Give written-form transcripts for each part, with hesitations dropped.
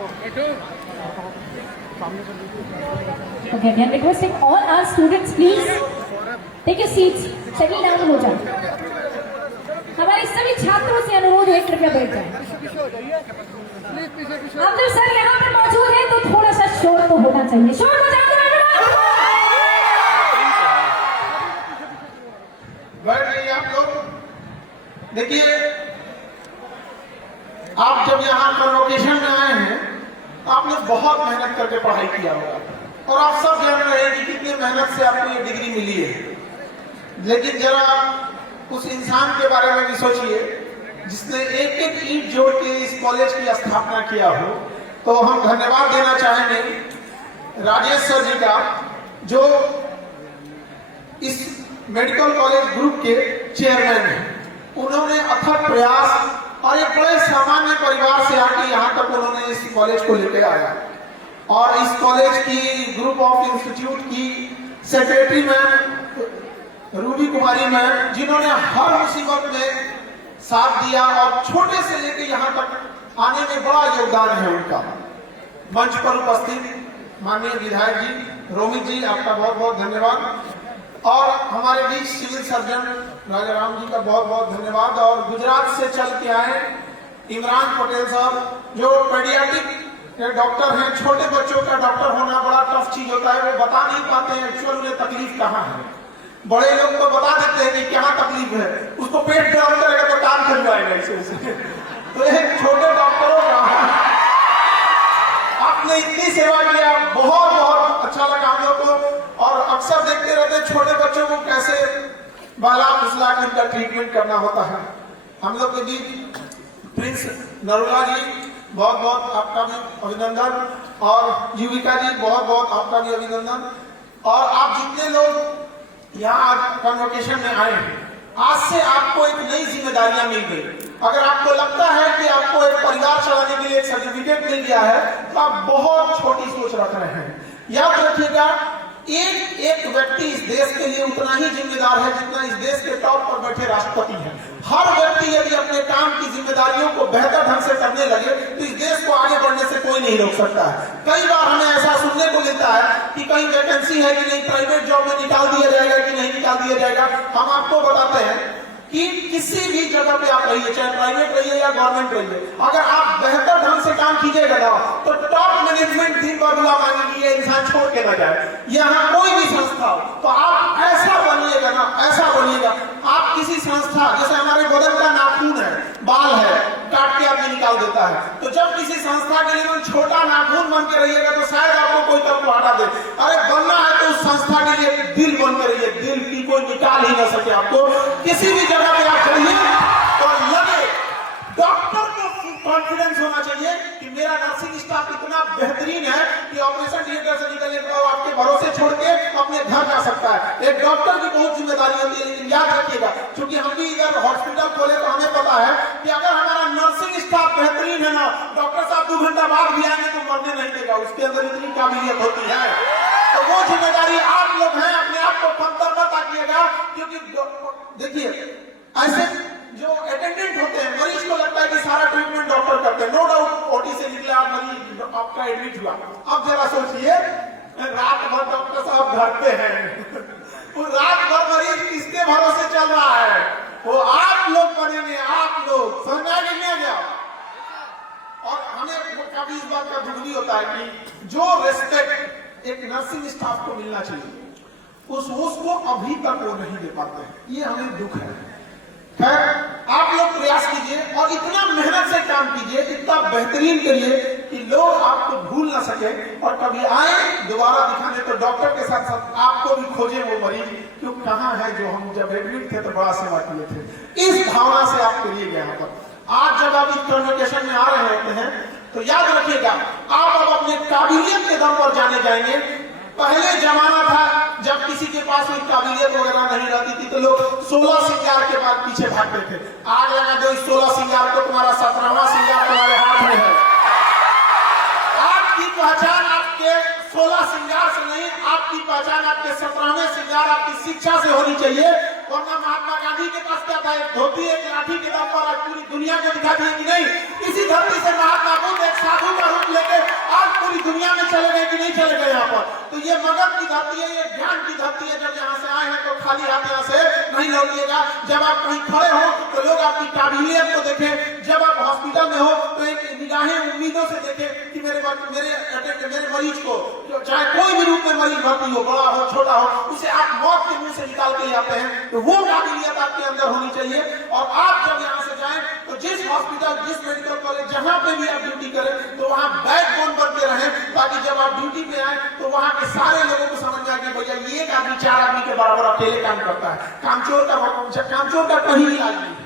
Okay, again requesting all our students, please take your seats, settle down हो जाए। हमारे सभी छात्रों से अनुरोध है कृपया बैठ जाएं। अब्दुल सर यहाँ पर मौजूद है तो थोड़ा सा शोर तो होना चाहिए। शोर हो जाए। बैठ जाइए आप लोग। देखिए, आप जब यहाँ कन्वोकेशन में आए हैं आपने बहुत मेहनत करके पढ़ाई किया होगा और आप सब जान रहे हैं कि कितनी मेहनत से आपको ये डिग्री मिली है। लेकिन जरा उस इंसान के बारे में भी सोचिए जिसने एक एक ईंट जोड़ के इस कॉलेज की स्थापना किया हो। तो हम धन्यवाद देना चाहेंगे राजेश सर जी का, जो इस मेडिकल कॉलेज ग्रुप के चेयरमैन हैं। उन्होंने अथक प्रयास और एक बड़े सामान्य परिवार से आके यहाँ तक उन्होंने इस कॉलेज को लेकर आया और इस कॉलेज की ग्रुप ऑफ इंस्टीट्यूट की सेक्रेटरी मैम रूबी कुमारी मैम, जिन्होंने हर मुसीबत में साथ दिया और छोटे से लेकर यहाँ तक आने में बड़ा योगदान है उनका। मंच पर उपस्थित माननीय विधायक जी रोमित जी, आपका बहुत बहुत धन्यवाद और हमारे बीच सिविल सर्जन राजाराम जी का बहुत बहुत धन्यवाद और गुजरात से चल के आए इमरान पटेल साहब, जो पेडियाट्रिक डॉक्टर हैं। छोटे बच्चों का डॉक्टर होना बड़ा टफ चीज होता है, वो बता नहीं पाते हैं एक्चुअल उन्हें तकलीफ कहाँ है। बड़े लोग तो बता देते हैं कि क्या तकलीफ है, उसको पेट खराब करेगा तो कान खुल जाएगा इसे। तो एक छोटे डॉक्टरों का आपने इतनी सेवा किया, बहुत बहुत अच्छा लगा हम लोग को। और अक्सर देखते रहते हैं छोटे बच्चों को कैसे बाला फुसला कर उनका ट्रीटमेंट करना होता है। हम लोग के बीच प्रिंस नरोला जी, बहुत बहुत आपका भी अभिनंदन और युविका जी, बहुत बहुत आपका भी अभिनंदन। और आप जितने लोग यहाँ कन्वोकेशन में आए हैं, आज से आपको एक नई जिम्मेदारियां मिल गई। अगर आपको लगता है कि आपको एक परिवार चलाने के लिए एक सर्टिफिकेट मिल गया है तो आप बहुत छोटी सोच रख रहे हैं। याद रखिएगा, एक व्यक्ति इस देश के लिए उतना ही जिम्मेदार है जितना इस देश के टॉप पर बैठे राष्ट्रपति हैं। हर व्यक्ति यदि अपने काम की जिम्मेदारियों को बेहतर ढंग से करने लगे तो इस देश को आगे बढ़ने से कोई नहीं रोक सकता है। कई बार हमें ऐसा सुनने को मिलता है कि कहीं वैकेंसी है कि नहीं, प्राइवेट जॉब में निकाल दिया जाएगा कि नहीं निकाल दिया जाएगा। हम आपको बताते हैं कि किसी भी जगह पे आप रहिए, चाहे प्राइवेट रहिए या गवर्नमेंट रहिए, अगर आप बेहतर ढंग से काम कीजिएगा ना तो टॉप मैनेजमेंट दिन ब दुआ मांगेगी ये इंसान छोड़ के ना जाए। यहाँ कोई भी संस्था हो तो आप ऐसा बनिएगा ना, ऐसा बनिएगा। आप किसी संस्था, जैसे हमारे बदन का नाखून है, बाल है, काट के आदमी निकाल देता है, तो जब किसी संस्था के लिए छोटा नाखून बन के रहिएगा तो शायद आपको कोई तब हटा दे। अरे बनना है तो उस संस्था के लिए दिल बन के रहिए, दिल की कोई निकाल ही ना सके आपको। किसी भी जगह पे आप चलिए तो लगे, डॉक्टर को कॉन्फिडेंस होना चाहिए कि मेरा नर्सिंग स्टाफ इतना बेहतरीन है कि ऑपरेशन थिएटर से निकलने के बाद आपके भरोसे छोड़ के अपने घर जा सकता है। एक डॉक्टर की बहुत जिम्मेदारी होती है। लेकिन याद रखिएगा, क्योंकि हम भी इधर हॉस्पिटल खोले तो हमें पता है कि अगर हमारा नर्सिंग स्टाफ बेहतरीन है ना, डॉक्टर साहब 2 घंटा बाद भी आएंगे तो मरने नहीं देगा, उसके अंदर इतनी काबिलियत होती है। तो वो जिम्मेदारी आप लोग हैं, अपने आप को कमतर मत आइएगा। क्योंकि देखिए, ऐसे जो अटेंडेंट होते हैं, मरीज को लगता है कि सारा ट्रीटमेंट डॉक्टर करते हैं। नो डाउट ओटी से निकले आप, मरीज आपका एडमिट हुआ, अब जरा सोचिए रात भर डॉक्टर साहब घरते हैं वो रात भर मरीज किसके भरोसे चल रहा है, वो आप लोग बनेंगे, आप लोग समझ में आ गया। और हमें काफी इस बात का दुखी होता है कि जो रेस्पेक्ट एक नर्सिंग स्टाफ को मिलना चाहिए उसको अभी तक वो नहीं दे पाते हैं, ये हमें दुख है। खैर, आप लोग प्रयास कीजिए और इतना मेहनत से काम कीजिए, इतना बेहतरीन करिए कि लोग आपको भूल ना सके और कभी आए दोबारा दिखाने तो डॉक्टर के साथ साथ आपको भी खोजे वो मरीज क्यों कहाँ है जो हम जब एडमिट थे तो बड़ा सेवा किए थे। इस भावना से आप करिए यहाँ पर। आज जब आप इस कन्वोकेशन में आ रहे होते हैं तो याद रखिएगा, आप अब अपने काबिलियत के दम पर जाने जाएंगे। पहले जमाना था जब किसी के पास कोई काबिलियत वगैरह नहीं रहती थी तो लोग 16 श्रृंगार के बाद पीछे भागते थे। आग लगा दो इस 16 श्रृंगार को, तुम्हारा 17वां श्रृंगार तुम्हारे हाथ में है। आपकी पहचान आपके 16 श्रृंगार से नहीं, आपकी पहचान आपके 17वें श्रृंगार आपकी शिक्षा से होनी चाहिए। वरना महात्मा गांधी के पास क्या था, एक धोती एक लाठी के दम पर आज पूरी दुनिया को दिखा दिए कि नहीं। इसी धरती से महात्मा बुद्ध एक साधु का रूप लेके नहीं चलेगा यहाँ पर। तो ये मगध की धरती है, ये ज्ञान की धरती है। जब यहाँ से आए हैं तो खाली हाथ यहाँ से नहीं लौटिएगा। जब आप कहीं खड़े हो तो लोग आपकी काबिलियत को देखें। जब आप हॉस्पिटल में हो तो एक निगाहें उम्मीदों से देखें कि मेरे मरीज को, चाहे कोई भी रूप में मरीज भर्ती हो, बड़ा हो छोटा हो, उसे आप मौत के मुंह से निकाल के आते हैं। तो वो काबिलियत आपके अंदर होनी चाहिए। और आप जब यहाँ से जाएं तो जिस हॉस्पिटल, जिस मेडिकल कॉलेज, जहां पे भी आप ड्यूटी करें तो वहां बैकबोन बन के रहें, ताकि जब आप ड्यूटी पे आए तो वहां के सारे लोगों को समझ में आए कि भैया ये एक आदमी 4 आदमी के बराबर अकेले काम करता है। कामचोर का कहीं इलाज नहीं।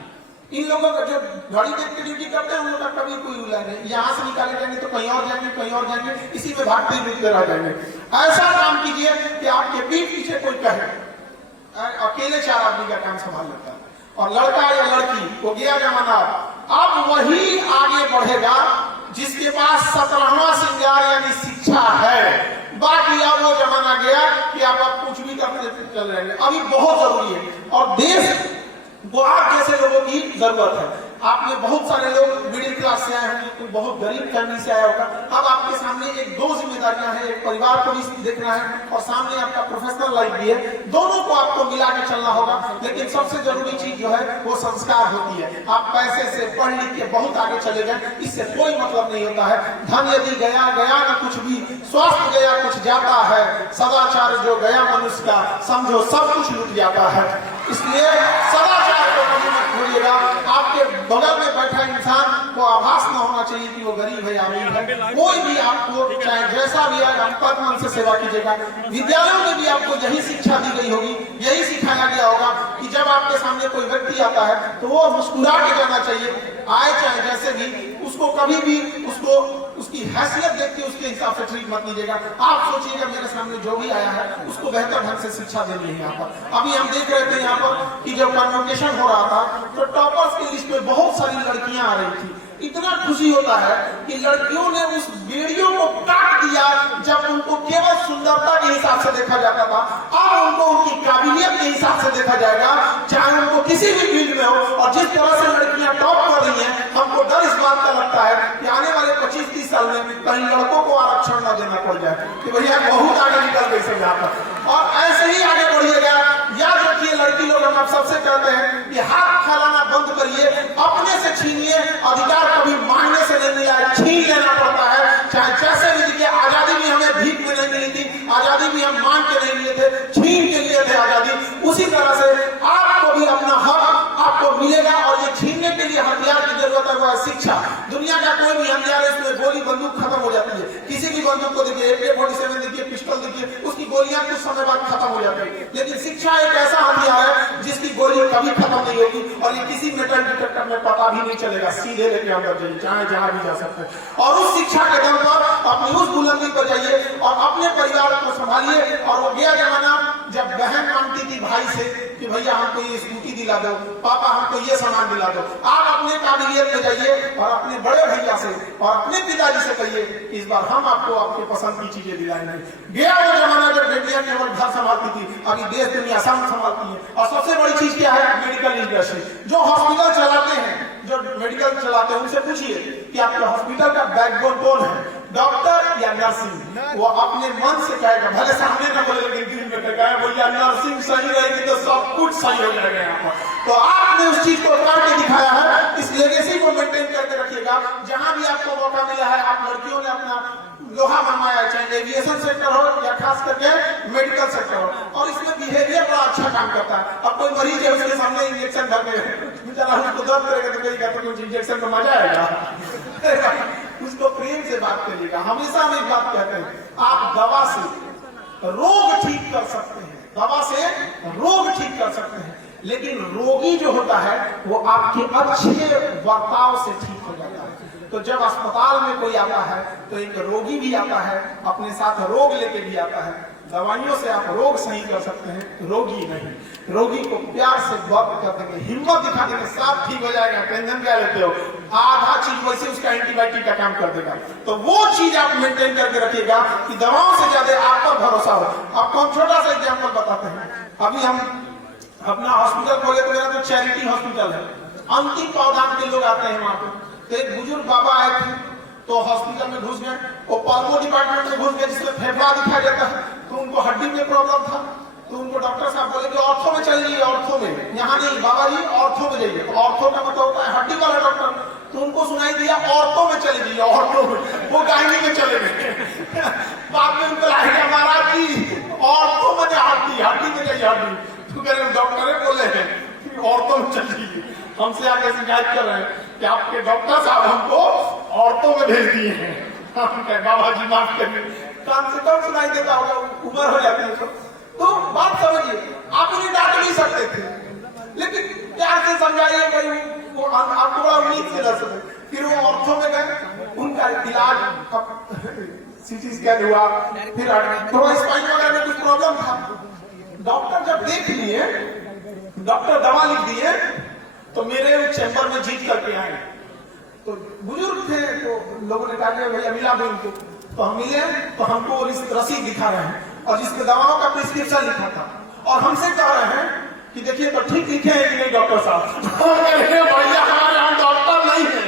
इन लोगों का जो घड़ी देख के ड्यूटी करते हैं उन लोगों का कभी कोई इलाज नहीं। यहाँ से निकाले जाएंगे तो कहीं और जाएंगे, कहीं और जाएंगे, इसी में भागते ही रह जाएंगे। ऐसा काम कीजिए कि आपके पीठ पीछे कोई कहे अकेले 4 आदमी का काम संभाल लेता है। और लड़का या लड़की वो गया जमाना, अब वही आगे बढ़ेगा जिसके पास 17वां श्रृंगार यानी शिक्षा है। बाकी अब वो जमाना गया कि आप कुछ भी करते चल रहे हैं। अभी बहुत जरूरी है और देश वो आप जैसे लोगों की जरूरत है। आपने बहुत सारे लोग मिडिल क्लास से आए होंगे, कोई बहुत गरीब फैमिली से आया होगा। अब आपके सामने एक 2 जिम्मेदारियां हैं, एक परिवार को भी देखना है और सामने आपका प्रोफेशनल लाइफ भी है। दोनों को आपको मिला के चलना होगा। लेकिन सबसे जरूरी चीज जो है वो संस्कार होती है। आप पैसे से पढ़ लिख के बहुत आगे चले जाए, इससे कोई मतलब नहीं होता है। धन यदि गया गया ना कुछ भी, स्वास्थ्य गया कुछ जाता है, सदाचार जो गया मनुष्य का समझो सब कुछ लुट जाता है। इसलिए सदाचार को कभी मत भूलिएगा। आपके बगल में बैठा इंसान को आभास न होना चाहिए कि वो गरीब है या अमीर है। कोई भी आपको चाहे जैसा भी है, अंतर्मन मन से सेवा कीजिएगा। विद्यालयों में भी आपको यही शिक्षा दी गई होगी, यही सिखाया गया होगा कि जब आपके सामने कोई व्यक्ति आता है तो वो मुस्कुरा के जाना चाहिए। आए चाहे जैसे भी, उसको कभी भी उसकी हैसियत देख के उसके हिसाब से ट्रीट मत कीजिएगा। आप सोचिएगा मेरे सामने जो भी आया है उसको बेहतर ढंग से शिक्षा देनी है। यहाँ पर अभी हम देख रहे थे यहाँ पर कि जब कन्वोकेशन हो रहा था तो टॉपर्स की लिस्ट में बहुत सारी लड़कियां आ रही थी। इतना खुशी होता है कि लड़कियों ने उस बेड़ियों को काट दिया। जब उनको केवल सुंदरता के हिसाब से देखा जाता था, अब उनको उनकी काबिलियत के हिसाब से देखा जाएगा, चाहे उनको किसी भी फील्ड में हो। और जिस तरह से लड़कियां टॉप कर रही हैं, हमको डर इस बात का लगता है कि आने वाले 25-30 साल में कहीं लड़कों को आरक्षण न देना पड़ जाए कि भैया बहुत आगे निकल गई सब यहाँ पर। और ऐसे ही आगे बढ़िएगा। याद रखिए लड़की लोग, हम आप सबसे कहते हैं कि हाथ फैलाना बंद करिए, अपने से छीनिए। अधिकार कभी मांगने से नहीं मिला है, छीन लेना पड़ता है। चाहे जैसे भी दिखे, आजादी भी हमें भीख में नहीं मिली थी, आजादी भी हम मांग के नहीं लिए थे, छीन के लिए थे आजादी। उसी तरह से आपको भी अपना हक आपको मिलेगा। और ये छीनने के लिए हथियार की जरूरत है, वो है शिक्षा। दुनिया का कोई भी हथियार है, इसमें गोली बंदूक खत्म हो जाती है। किसी भी बंदूक को देखिए, AK-47 देखिए, पिस्टल देखिए, उसकी गोलियां कुछ समय बाद खत्म हो जाती है। लेकिन शिक्षा एक ऐसा हथियार है जिसकी गोली कभी खत्म नहीं होगी और ये किसी मेटल डिटेक्टर में पता भी नहीं चलेगा। सीधे लेके अंदर जाइए, चाहे जहां भी जा सकते हैं। और उस शिक्षा के दम पर अपनी उस बुलंदी पर जाइए और अपने परिवार को संभालिए। और वो गया जमाना जब बहन मांगती थी भाई से कि भैया हमको ये स्कूटी दिला दो, पापा हमको ये सामान दिला दो। आप अपने काबिलियत में जाइए और अपने बड़े भैया से और अपने पिताजी से कहिए इस बार हम आपको आपके पसंद की चीजें दिलाएंगे। गया वो जमाना जब बेटियां केवल घर संभालती थी, अभी देश दुनिया सब संभालती है। और सबसे बड़ी चीज क्या है? Medical industry. जो हॉस्पिटल चलाते हैं, जो मेडिकल चलाते हैं, उनसे पूछिए कि आपके हॉस्पिटल का बैकबोन कौन है, डॉक्टर या नर्सिंग? वो अपने मन से कहेगा, भले सामने ना बोले लेकिन दिल में कहेगा भैया नर्सिंग सही रहेगी तो सब कुछ सही हो जाएगा यहाँ पर। तो आपने उस चीज को करके दिखाया है, इस लेगेसी को मेंटेन करके रखिएगा। जहां भी आपको मौका मिला है, आप लड़कियों ने अपना लोहा मनवाया, चाहे एविएशन सेक्टर हो या खास करके मेडिकल सेक्टर हो। और इसमें बिहेवियर बड़ा अच्छा काम करता है। अब कोई मरीज है, उसके सामने इंजेक्शन धर के उसको दर्द करेगा तो कहीं कहते कुछ इंजेक्शन का मजा आएगा। उसको प्रेम से बात करिएगा। हमेशा हम एक बात कहते हैं, आप दवा से रोग ठीक कर सकते हैं, दवा से रोग ठीक कर सकते हैं, लेकिन रोगी जो होता है वो आपके अच्छे बर्ताव से ठीक हो जाता है। तो जब अस्पताल में कोई आता है तो एक रोगी भी आता है, अपने साथ रोग लेके भी आता है। दवाइयों से आप रोग सही कर सकते हैं, रोगी नहीं। रोगी को प्यार से बात कर देंगे, हिम्मत दिखा देंगे, सब ठीक हो जाएगा, टेंशन क्या लेते हो, आधा चीज वैसे उसका एंटीबायोटिक का काम कर देगा। तो वो चीज आप मेंटेन करके रखिएगा कि दवाओं से ज्यादा आप पर भरोसा हो। आपको हम छोटा सा एग्जाम्पल बताते हैं। अभी हम अपना हॉस्पिटल खोले तो मेरा तो चैरिटी हॉस्पिटल है, अंतिम पौधान के लोग आते हैं वहां पे। तो एक बुजुर्ग बाबा आए थे, तो हॉस्पिटल में घुस गए, वो पाल्मो डिपार्टमेंट में घुस गए जिसमें फेफड़ा दिखाई देता है, तो उनको हड्डी में प्रॉब्लम था। तो उनको डॉक्टर साहब बोले कि ऑर्थो में चल जाइए, ऑर्थो में, यहाँ नहीं बाबा जी ऑर्थो में जाइए। तो ऑर्थो का मतलब होता है हड्डी वाला डॉक्टर। तो उनको सुनाई दिया ऑर्थो में चले जाइए, ऑर्थो में, वो गायनी में चले गए। बाद में उनको लगा महाराज जी ऑर्थो में हड्डी, हड्डी में जाइए, हड्डी। तो कह रहे डॉक्टर बोले हैं कि ऑर्थो में चलिए, हमसे आगे शिकायत कर रहे हैं कि आपके डॉक्टर साहब हमको औरतों में भेज दिए हैं। हम कहे बाबा जी माफ करिए, कान से कम सुनाई देता होगा, उम्र हो जाती है तो बात समझिए, आप उन्हें डांट नहीं सकते थे, लेकिन प्यार से समझाइए भाई, वो आपको बड़ा उम्मीद से रह सके। फिर वो औरतों में गए, उनका इलाज सीटी स्कैन हुआ, फिर थोड़ा स्पाइन वगैरह में कुछ प्रॉब्लम था। डॉक्टर जब देख लिए, डॉक्टर दवा लिख दिए, तो मेरे चैम्बर में जीत करके आए। तो बुजुर्ग थे, तो लोगों ने कहा भैया मिला दो इनको। तो हम मिले, तो हमको रसीद दिखा रहे हैं और जिसमें दवाओं का प्रिस्क्रिप्शन लिखा था, और हमसे कह रहे हैं कि देखिए तो ठीक लिखे हैं कि नहीं डॉक्टर साहब। भैया हमारे यहाँ डॉक्टर नहीं है,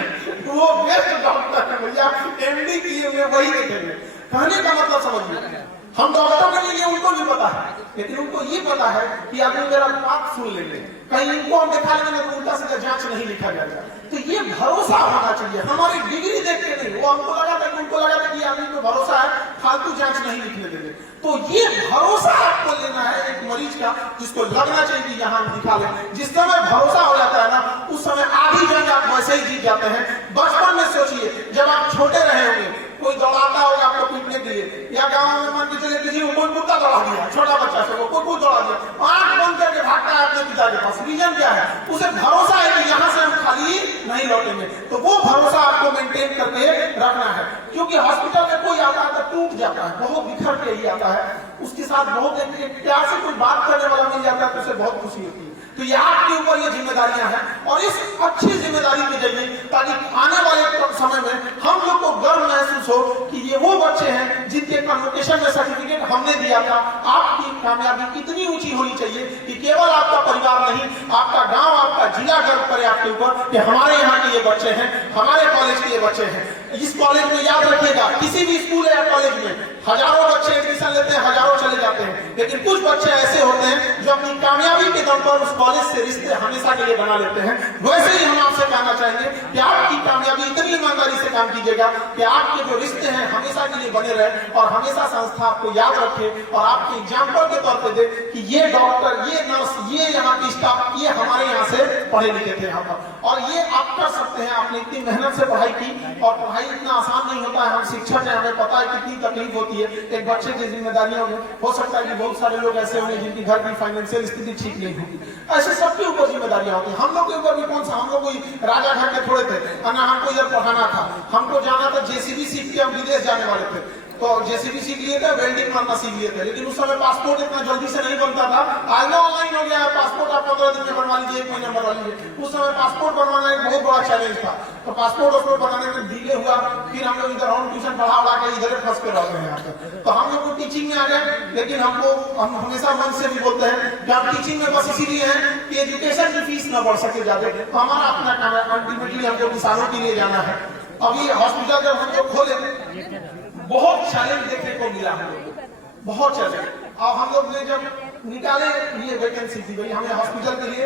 वो बेस्ट डॉक्टर है भैया, एमडी किए हुए वही देखेंगे। कहने का मतलब समझिए, हम डॉक्टर के लिए उनको भी पता है, लेकिन उनको ये पता है कि अभी मेरा बात सुन लेंगे, कहीं इनको हम दिखा लेंगे तो उल्टा सीधा जांच नहीं लिखा जाएगा। तो ये भरोसा होना चाहिए, हमारी डिग्री देख के नहीं। वो हमको लगा था कि उनको लगा था कि आदमी को भरोसा है, फालतू जांच नहीं लिखने देंगे। तो ये भरोसा आपको लेना है एक मरीज का, जिसको लगना चाहिए कि यहाँ हम दिखा लें। जिस समय भरोसा हो जाता है ना, उस समय आधी जंग आप वैसे ही जीत जाते हैं। बचपन में सोचिए, जब आप छोटे रहे होंगे, कोई दौड़ाता होगा आपको पीटने के लिए, या गांव में मान के चले किसी को कोई कुत्ता दौड़ा दिया, छोटा बच्चा से वो कोई दौड़ा दिया, आंख बंद करके भागता है अपने पिता के पास। रीजन क्या है? उसे भरोसा है कि यहाँ से हम खाली नहीं लौटेंगे। तो वो भरोसा आपको मेंटेन करके रखना है, क्योंकि हॉस्पिटल में कोई आता है तो टूट जाता है, बहुत बिखर के ही आता है, उसके साथ बहुत प्यार से कोई बात करने वाला मिल जाता है तो उसे बहुत खुशी होती है। तो ये आपके ऊपर ये जिम्मेदारियां हैं, और इस अच्छी जिम्मेदारी में जाइए, ताकि आने वाले समय में हम लोग को गर्व महसूस हो कि ये वो बच्चे हैं जिनके कन्वोकेशन में सर्टिफिकेट हमने दिया था। आपकी कामयाबी इतनी ऊंची होनी चाहिए कि केवल आपका परिवार नहीं, आपका गांव, आपका जिला गर्व करे आपके ऊपर कि हमारे यहाँ के ये बच्चे हैं, हमारे कॉलेज के ये बच्चे हैं। इस कॉलेज में याद रखिएगा, किसी भी स्कूल या कॉलेज में हजारों बच्चे एडमिशन लेते हैं, हजारों चले जाते हैं, लेकिन कुछ बच्चे ऐसे होते हैं जो अपनी कामयाबी के दम पर उस कॉलेज से रिश्ते हमेशा के लिए बना लेते हैं। वैसे ही हम आपसे कहना चाहेंगे कि आपकी कामयाबी इतनी ईमानदारी से काम कीजिएगा कि आपके जो रिश्ते हैं हमेशा के लिए बने रहे, और हमेशा संस्था आपको याद रखे और आपके एग्जाम्पल के तौर पर दे कि ये डॉक्टर, ये नर्स, ये यहाँ की स्टाफ, ये हमारे यहाँ से पढ़े लिखे थे यहाँ पर, और ये आप कर सकते हैं। आपने इतनी मेहनत से पढ़ाई की, और पढ़ाई इतना आसान नहीं होता है। हम शिक्षक हैं, हमें पता है कितनी तकलीफ होती है एक बच्चे की जिम्मेदारियों में। हो सकता है कि बहुत सारे लोग ऐसे होंगे जिनकी घर की फाइनेंशियल स्थिति ठीक नहीं होगी, ऐसे सबके ऊपर जिम्मेदारियां होती है। हम लोग के ऊपर भी कौन सा, हम लोग कोई राजा घर के थोड़े थे, हमको इधर पढ़ाना था, हमको जाना था जेसीबी सीख के हम विदेश जाने वाले थे, तो जेसीबी सीख लिए थे, वेल्डिंग करना सीख लिए थे, लेकिन उस समय पासपोर्ट इतना जल्दी से नहीं बनता था। आज ना ऑनलाइन हो गया है पासपोर्ट, आप 15 दिन में बनवा लीजिए, 1 महीने बनवा लीजिए। उस समय पासपोर्ट बनवाना एक बहुत बड़ा चैलेंज था, तो पासपोर्ट बनाने में डिले हुआ। फिर हम लोग इधर होम ट्यूशन पढ़ा के इधर फंस के रहते हैं यहाँ पे। तो हम लोग को टीचिंग में आ गए, लेकिन हम हमेशा मन से भी बोलते हैं कि हम टीचिंग में बस इसीलिए हैं कि एजुकेशन की फीस न बढ़ सके ज्यादा, तो हमारा अपना काम है। अल्टीमेटली हमको किसानों के लिए जाना है। अभी हॉस्पिटल जब हम लोग खोले, बहुत चैलेंज देखने को मिला हम लोग को, बहुत चैलेंज। और हम लोग ने जब निकाले ये वैकेंसी थी, भाई हमें हॉस्पिटल के लिए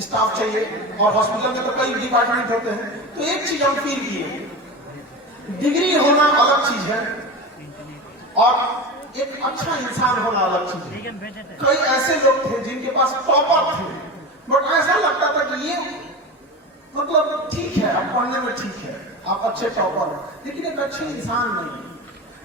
स्टाफ चाहिए, और हॉस्पिटल में तो कई डिपार्टमेंट होते हैं, तो एक चीज हम फील किए, डिग्री होना अलग चीज है और एक अच्छा इंसान होना अलग चीज है। कई ऐसे लोग थे जिनके पास टॉपर थे, बट ऐसा लगता था कि ये मतलब ठीक है, आप पढ़ने में ठीक है, आप अच्छे टॉपर हैं, लेकिन एक अच्छे इंसान नहीं।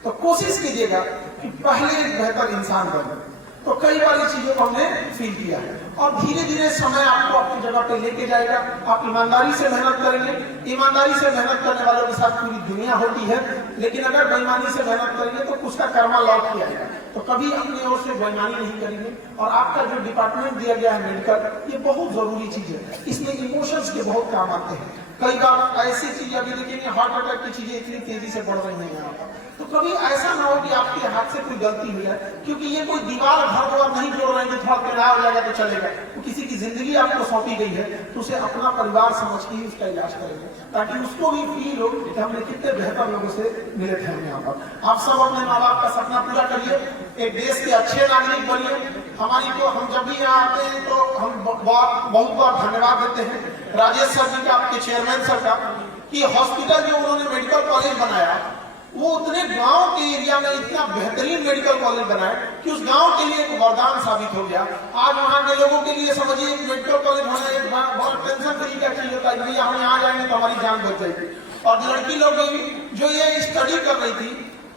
तो कोशिश कीजिएगा कि पहले एक बेहतर इंसान बने। तो कई बार ये चीजों को हमने फील किया है, और धीरे धीरे समय आपको अपनी जगह पे लेके जाएगा। आप ईमानदारी से मेहनत करेंगे, ईमानदारी से मेहनत करने वालों के साथ पूरी दुनिया होती है, लेकिन अगर बेईमानी से मेहनत करेंगे तो उसका कर्मा लौट के आएगा। तो कभी अपनी ओर से बेईमानी नहीं करेंगे। और आपका जो डिपार्टमेंट दिया गया है मेडिकल, ये बहुत जरूरी चीज है, इसमें इमोशंस के बहुत काम आते हैं। कई बार ऐसी चीज अभी देखेंगे, हार्ट अटैक की चीजें इतनी तेजी से बढ़ रही है यहाँ पर, तो कभी ऐसा ना हो कि आपके हाथ से कोई गलती हो जाए, क्योंकि ये कोई दीवार घर द्वार नहीं जोड़ रहे हैं, थोड़ा किराया हो जाएगा तो चलेगा, तो किसी की जिंदगी आपको सौंपी गई है तो उसे अपना परिवार समझ के ही उसका इलाज करेंगे, ताकि उसको भी फील हो कि हमने कितने बेहतर लोगों से मिले थे हम यहाँ पर। आप सब अपने माँ बाप का सपना पूरा करिए, एक देश के अच्छे नागरिक बनिए। हमारी को हम जब भी यहाँ आते हैं तो हम बहुत बहुत धन्यवाद देते हैं राजेश सर जी का, आपके चेयरमैन सर का, कि हॉस्पिटल जो उन्होंने मेडिकल कॉलेज बनाया वो उतने गांव के एरिया में इतना बेहतरीन मेडिकल कॉलेज बनाया कि उस गांव के लिए एक वरदान साबित हो गया। आज वहां के लोगों के लिए समझिए मेडिकल कॉलेज होना एक बहुत टेंशन फ्री का चीज होता है, भैया हम यहाँ जाएंगे तो हमारी जान बच जाएगी। और लड़की लोग जो ये स्टडी कर रही थी,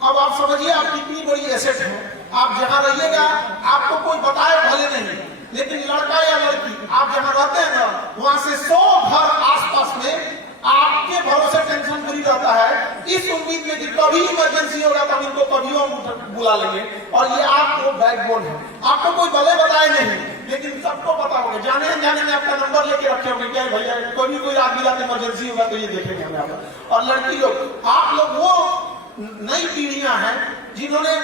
अब आप समझिए आप कितनी बड़ी एसेट है। आप जहाँ रहिएगा आपको कोई बताए भले नहीं, लेकिन लड़का या लड़की आप जहाँ रहते हैं ना वहां से 100 घर आसपास में आपके भरोसे टेंशन फ्री रहता है, इस उम्मीद में कि कभी इमरजेंसी होगा तो हम इनको कभी हम बुला लेंगे। और ये आपको बैकबोन है, आपको कोई भले बताए नहीं लेकिन सबको पता होगा, जाने में आपका नंबर लेके रखे होंगे क्या भैया कोई रात बिरात इमरजेंसी होगा तो ये देखेंगे हमें आप। और लड़की लोग, आप लोग वो नई पीढ़ियां हैं जिन्होंने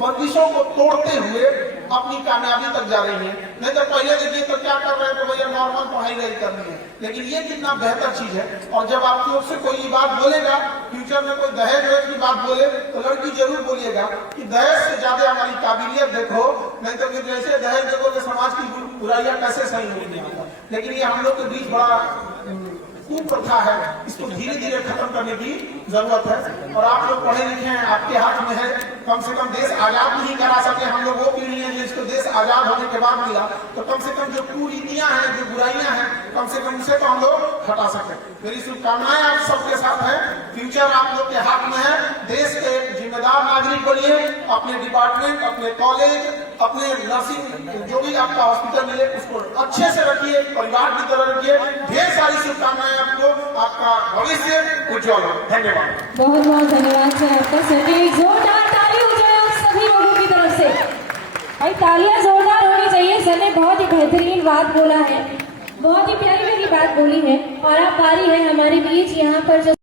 बंदिशों को तोड़ते हुए अपनी कामयाबी तक जा रही है। नहीं तो पहले देखिए तो क्या कर रहे हैं, तो भैया नॉर्मल पढ़ाई नहीं करनी है, लेकिन ये कितना बेहतर चीज है। और जब आप लोग से कोई बात बोलेगा, फ्यूचर में कोई दहेज की बात बोले तो लड़की जरूर बोलिएगा कि दहेज से ज्यादा हमारी काबिलियत देखो, नहीं तो कि जैसे दहेज देखोगे समाज की बुराइयां कैसे सही होगी। लेकिन ये हम लोग के बीच बड़ा कुप्रथा है, इसको धीरे धीरे खत्म करने की जरूरत है। और आप लोग पढ़े लिखे हैं, आपके हाथ में है, कम से कम देश आजाद नहीं करा सके हम लोग वो पीढ़ी है जिसको देश आजाद होने के बाद मिला, तो कम से कम जो कुरीतियां हैं, जो बुराइयां हैं, कम से कम उसे तो हम लोग हटा सके। मेरी शुभकामनाएं आप सबके साथ है, फ्यूचर आप लोग के हाथ में है। देश के एक जिम्मेदार नागरिक बनिए, अपने डिपार्टमेंट, अपने कॉलेज, अपने नर्सिंग जो भी आपका हॉस्पिटल मिले उसको अच्छे से रखिए, परिवार की तरह रखिए। ढेर सारी शुभकामनाएं आपको, आपका भविष्य उज्जवल हो। धन्यवाद, बहुत बहुत धन्यवाद सर आपका। सर की जोरदार ताली हो जाए आप सभी लोगों की तरफ से, भाई तालियां जोरदार होनी चाहिए। सर ने बहुत ही बेहतरीन बात बोला है, बहुत ही प्यारी प्यारी बात बोली है। और आप पारी है हमारे बीच यहाँ पर जो